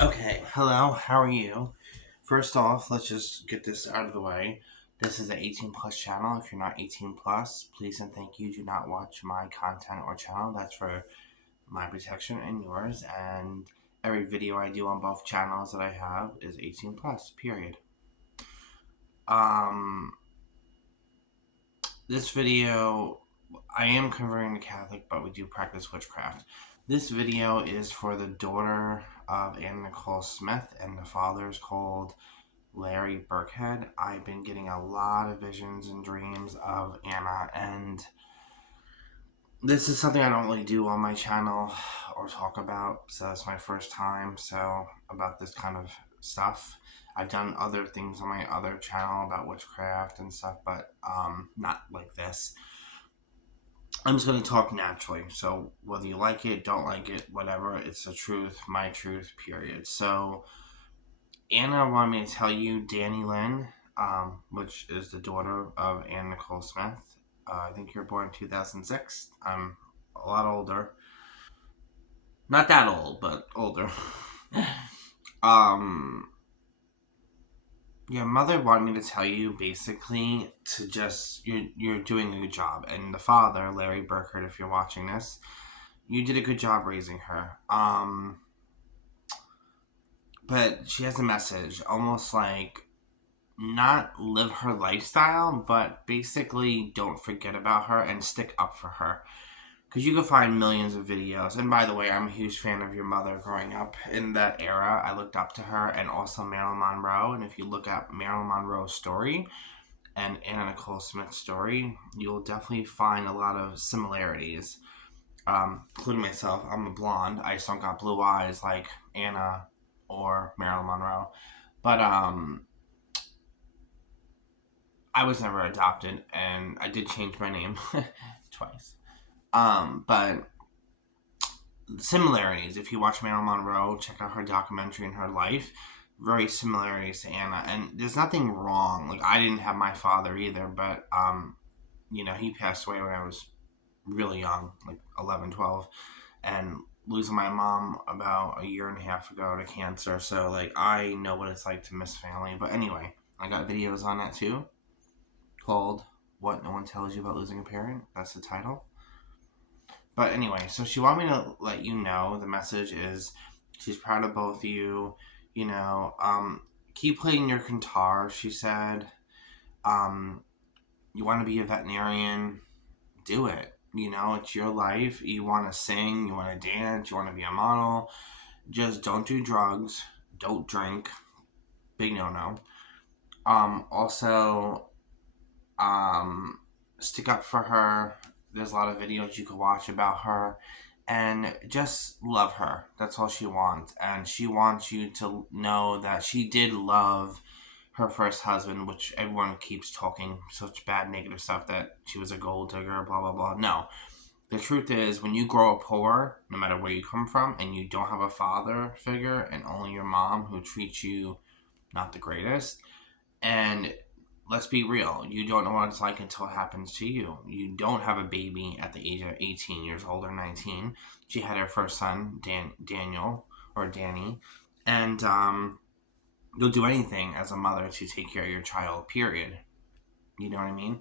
Okay, hello, how are you? First off, let's just get this out of the way. This is an 18 plus channel. If you're not 18 plus, please and thank you. Do not watch my content or channel. That's for my protection and yours. And every video I do on both channels that I have is 18 plus, period. Um, this video, I am converting to Catholic, but we do practice witchcraft. This video is for the daughter of Nicole Smith, and the father is called Larry Birkhead. I've been getting a lot of visions and dreams of Anna, and this is something I don't really do on my channel or talk about, so it's my first time about this kind of stuff. I've done other things on my other channel about witchcraft and stuff, but not like this. I'm just going to talk naturally, so whether you like it, don't like it, whatever, it's the truth, my truth, period. So Anna wanted me to tell you Lynn, which is the daughter of Nicole Smith. I think you were born in 2006. I'm a lot older. Not that old, but older. um, your mother wanted me to tell you basically to just, you're doing a good job. And the father, Larry Birkhead, if you're watching this, you did a good job raising her. But she has a message, almost like not live her lifestyle, but basically don't forget about her and stick up for her. Because you can find millions of videos. And by the way, I'm a huge fan of your mother growing up in that era. I looked up to her, and also Marilyn Monroe. And if you look at Marilyn Monroe's story and Anna Nicole Smith's story, you'll definitely find a lot of similarities. Including myself, I'm a blonde. I just don't got blue eyes like Anna or Marilyn Monroe. But I was never adopted, and I did change my name twice. But similarities. If you watch Marilyn Monroe, check out her documentary and her life. Very similarities to Anna, and there's nothing wrong. Like, I didn't have my father either, but he passed away when I was really young, like 11, 12, and losing my mom about a year and a half ago to cancer. So, like, I know what it's like to miss family. But anyway, I got videos on that too, called What No One Tells You About Losing a Parent. That's the title. But anyway, so she wanted me to let you know the message is she's proud of both of you. Keep playing your guitar, she said. You want to be a veterinarian, do it. It's your life. You want to sing, you want to dance, you want to be a model. Just don't do drugs, don't drink. Big no-no. Also, stick up for her. There's a lot of videos you could watch about her, and just love her. That's all she wants. And she wants you to know that she did love her first husband, which everyone keeps talking such bad negative stuff that she was a gold digger, blah blah blah. No. The truth is, when you grow up poor, no matter where you come from, and you don't have a father figure and only your mom who treats you not the greatest, and let's be real, you don't know what it's like until it happens to you. You don't have a baby at the age of 18 years old or 19. She had her first son, Daniel, or Danny, and you'll do anything as a mother to take care of your child, period. You know what I mean?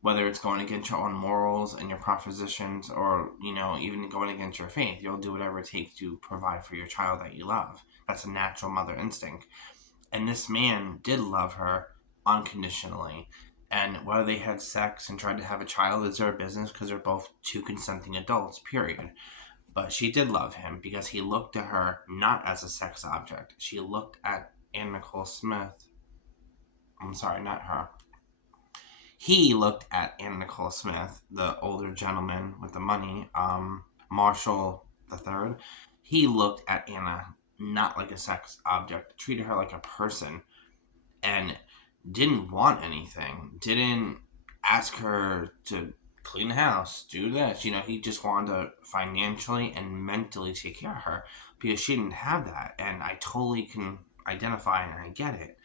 Whether it's going against your own morals and your propositions, or, even going against your faith, you'll do whatever it takes to provide for your child that you love. That's a natural mother instinct. And this man did love her unconditionally. And whether they had sex and tried to have a child is their business, because they're both two consenting adults, period. But she did love him because he looked at her not as a sex object. She looked at Anna Nicole Smith. I'm sorry, not her. He looked at Anna Nicole Smith, the older gentleman with the money, Marshall III. He looked at Anna not like a sex object, treated her like a person, and didn't want anything, didn't ask her to clean the house, do this. He just wanted to financially and mentally take care of her because she didn't have that. And I totally can identify and I get it.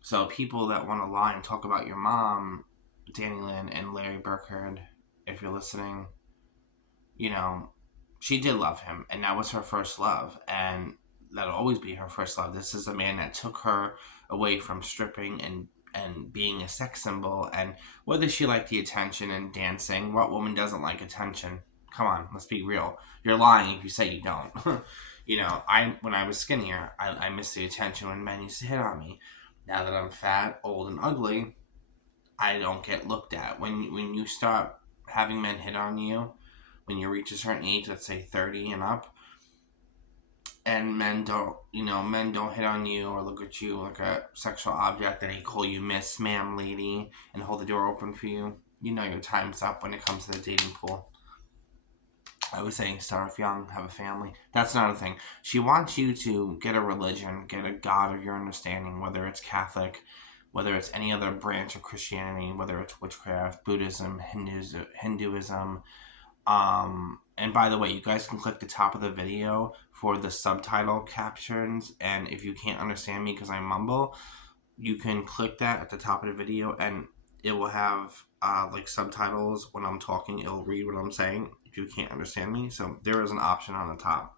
So people that want to lie and talk about your mom, Lynn and Larry Birkhead, if you're listening, she did love him, and that was her first love. And that'll always be her first love. This is a man that took her away from stripping and being a sex symbol. And whether she liked the attention and dancing, what woman doesn't like attention? Come on, let's be real. You're lying if you say you don't. When I was skinnier, I missed the attention when men used to hit on me. Now that I'm fat, old, and ugly, I don't get looked at. When you start having men hit on you, when you reach a certain age, let's say 30 and up, and men don't hit on you or look at you like a sexual object, and they call you miss, ma'am, lady, and hold the door open for you, your time's up when it comes to the dating pool. I was saying start off young, have a family. That's not a thing. She wants you to get a religion, get a God of your understanding, whether it's Catholic, whether it's any other branch of Christianity, whether it's witchcraft, Buddhism, Hinduism. And by the way, you guys can click the top of the video for the subtitle captions. And if you can't understand me because I mumble, you can click that at the top of the video, and it will have subtitles when I'm talking. It'll read what I'm saying if you can't understand me. So there is an option on the top.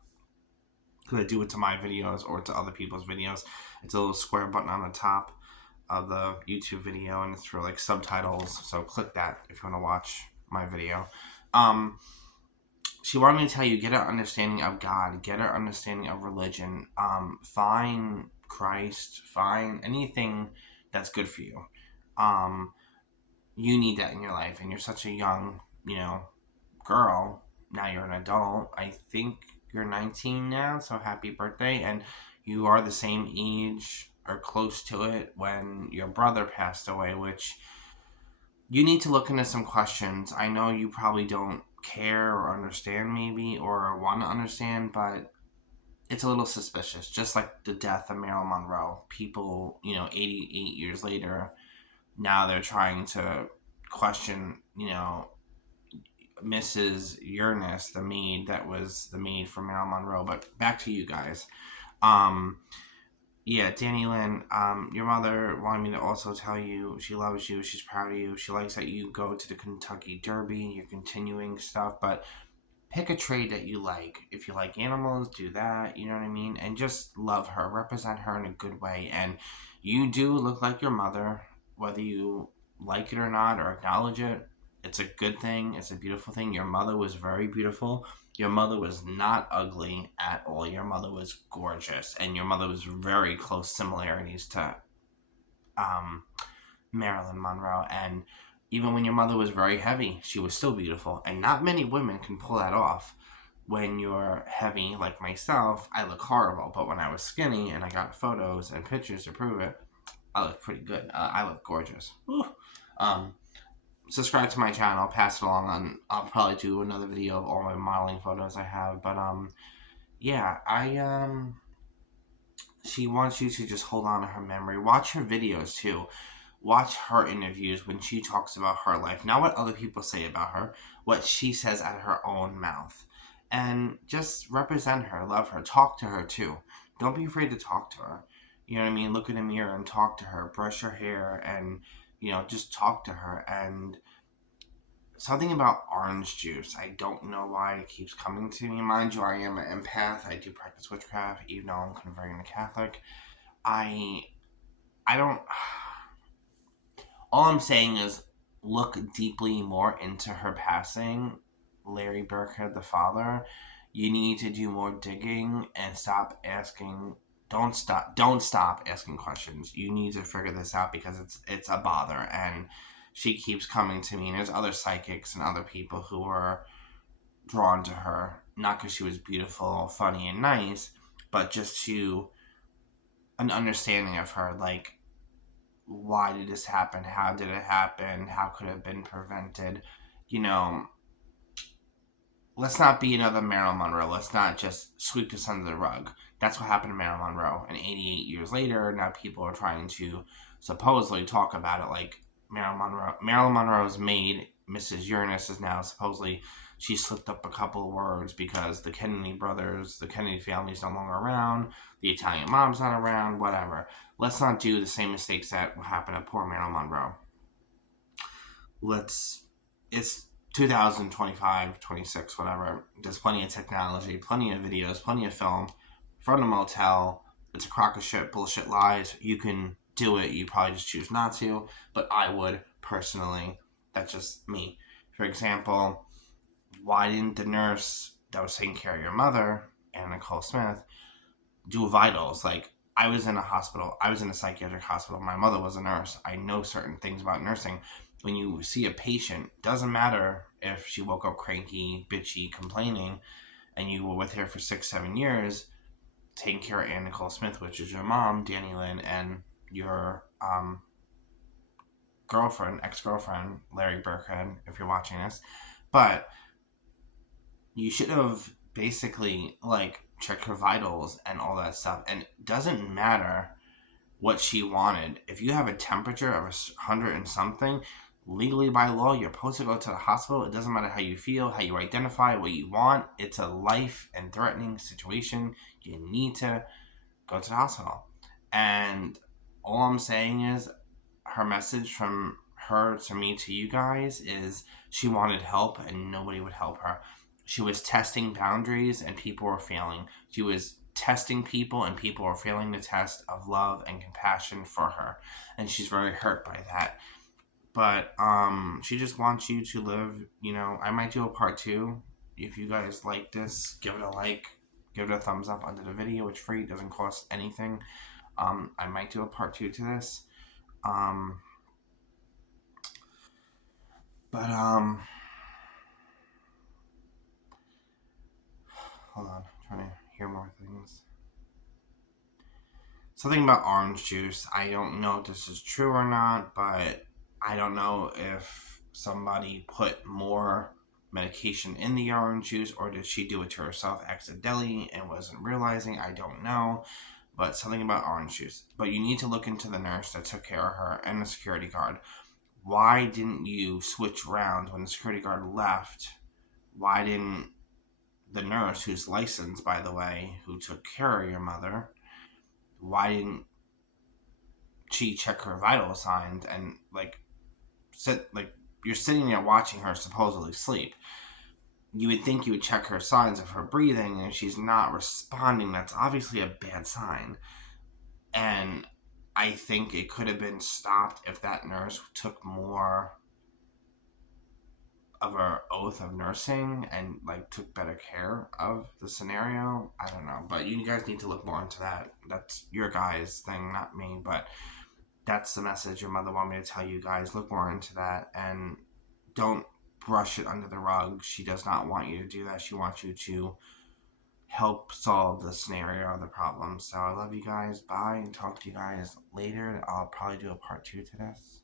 Because I do it to my videos or to other people's videos. It's a little square button on the top of the YouTube video, and it's for subtitles. So click that if you want to watch my video. She wanted me to tell you, get an understanding of God, get an understanding of religion, find Christ, find anything that's good for you. You need that in your life, and you're such a young, girl. Now you're an adult. I think you're 19 now, so happy birthday. And you are the same age or close to it when your brother passed away, which you need to look into some questions. I know you probably don't care or understand maybe or want to understand, but it's a little suspicious. Just like the death of Marilyn Monroe. People, 88 years later, now they're trying to question, Mrs. Uranus, the maid that was the maid for Marilyn Monroe. But back to you guys. Yeah, Danny Lynn, your mother wanted me to also tell you she loves you, she's proud of you, she likes that you go to the Kentucky Derby, you're continuing stuff, but pick a trade that you like. If you like animals, do that, you know what I mean? And just love her, represent her in a good way. And you do look like your mother, whether you like it or not or acknowledge it. It's a good thing, it's a beautiful thing. Your mother was very beautiful. Your mother was not ugly at all. Your mother was gorgeous. And your mother was very close similarities to Marilyn Monroe. And even when your mother was very heavy, she was still beautiful. And not many women can pull that off. When you're heavy, like myself, I look horrible. But when I was skinny and I got photos and pictures to prove it, I look pretty good. I look gorgeous. Subscribe to my channel, pass it along, and I'll probably do another video of all my modeling photos I have. But yeah, she wants you to just hold on to her memory. Watch her videos too. Watch her interviews when she talks about her life, not what other people say about her, what she says out of her own mouth. And just represent her, love her, talk to her too. Don't be afraid to talk to her. You know what I mean? Look in the mirror and talk to her. Brush her hair and, just talk to her. And something about orange juice. I don't know why it keeps coming to me. Mind you, I am an empath. I do practice witchcraft, even though I'm converting to Catholic. I don't... All I'm saying is look deeply more into her passing. Larry Birkhead, the father. You need to do more digging and stop asking... Don't stop asking questions. You need to figure this out because it's a bother. And she keeps coming to me, and there's other psychics and other people who are drawn to her, not because she was beautiful, funny, and nice, but just to an understanding of her, like, why did this happen? How did it happen? How could it have been prevented? Let's not be another Marilyn Monroe. Let's not just sweep this under the rug. That's what happened to Marilyn Monroe. And 88 years later, now people are trying to supposedly talk about it like Marilyn Monroe's maid, Mrs. Uranus, is now supposedly, she slipped up a couple of words because the Kennedy brothers, the Kennedy family is no longer around, the Italian mom's not around, whatever. Let's not do the same mistakes that happened to poor Marilyn Monroe. It's 2025, 26, whatever. There's plenty of technology, plenty of videos, plenty of film. from the motel. It's a crock of shit, bullshit lies. You can do it. You probably just choose not to. But I would personally. That's just me. For example, why didn't the nurse that was taking care of your mother, and Nicole Smith, do vitals? Like, I was in a hospital. I was in a psychiatric hospital. My mother was a nurse. I know certain things about nursing. When you see a patient, doesn't matter if she woke up cranky, bitchy, complaining, and you were with her for 6, 7 years, taking care of Ann Nicole Smith, which is your mom, Danny Lynn, and your girlfriend, ex-girlfriend, Larry Burkhead, if you're watching this. But you should have basically, like, checked her vitals and all that stuff. And it doesn't matter what she wanted. If you have a temperature of 100 and something, legally by law, you're supposed to go to the hospital. It doesn't matter how you feel, how you identify, what you want. It's a life and threatening situation. You need to go to the hospital. And all I'm saying is, her message from her to me to you guys is she wanted help and nobody would help her. She was testing boundaries and people were failing. She was testing people and people were failing the test of love and compassion for her. And she's very hurt by that. But she just wants you to live, I might do a part 2. If you guys like this, give it a like, give it a thumbs up under the video. It's free, it doesn't cost anything. I might do a part 2 to this. But hold on, I'm trying to hear more things. Something about orange juice. I don't know if this is true or not, but I don't know if somebody put more medication in the orange juice or did she do it to herself accidentally and wasn't realizing. I don't know. But something about orange juice. But you need to look into the nurse that took care of her and the security guard. Why didn't you switch around when the security guard left? Why didn't the nurse, who's licensed, by the way, who took care of your mother, why didn't she check her vital signs and, you're sitting there watching her supposedly sleep. You would think you would check her signs of her breathing, and if she's not responding, that's obviously a bad sign. And I think it could have been stopped if that nurse took more of her oath of nursing and took better care of the scenario. I don't know, but you guys need to look more into that. That's your guys' thing, not me. But that's the message your mother wanted me to tell you guys. Look more into that and don't brush it under the rug. She does not want you to do that. She wants you to help solve the scenario or the problem. So I love you guys. Bye, and talk to you guys later. I'll probably do a part 2 to this.